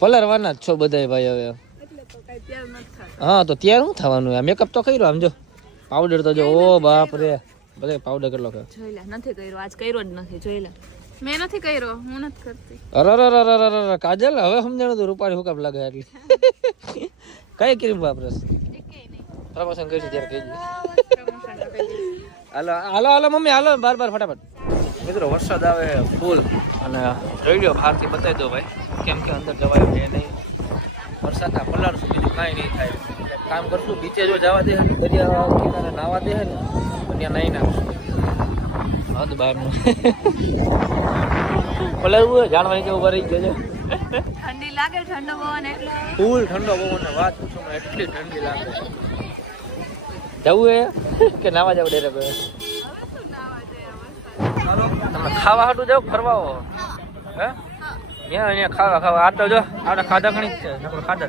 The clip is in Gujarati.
પલરવાના જ છો બધાય ભાઈ હવે. હા તો ત્યારે શું થવાનું? મેકઅપ તો કર્યો આમ જો, પાવડર તો જો, ઓ બાપ રે, બધે પાવડર કેટલો કર્યો. જોઈ લે, નથી કર્યો આજ, કર્યો જ નથી. જોઈ લે, મેં નથી કર્યો, હું નથી કરતી. અરે કાજલ, હવે સમજાણું તું રૂપાળી હુકામ લાગે એટલી. કઈ ક્રીમ વાપરસ? પ્રમોશન કરીશું ત્યારે કહીજે. હાલો હાલો હાલો મમ્મી, હાલો બાર ફટાફટ. મિત્રો વરસાદ આવે ફૂલ, અને રેડિયો બહારથી બતાવી દો ભાઈ, કેમ કે અંદર જવાય છે નહીં. વરસાદના પલળ સુધી કાંઈ નહીં થાય. કામ કરશું, બીચે જો જવા દે, દરિયા કિનારે નાવા દે ને, તો ત્યાં નહીં નાખશું. હદ બહારનું પલળવું જાણવાની કે ઉભા રહી ગયો છે. ઠંડી લાગે, ઠંડો પવન એટલે ફૂલ ઠંડો પવન ને વાત પૂછો ને, એટલી ઠંડી લાગે. જવું એ કે નાવા જવું ડેરે પે? તમે ખાવા હાટું જાવ, ફરવા હો? હે અહીંયા ખાવા આ તો જો આપણે ખાધા ઘણી જ છે, ખાધા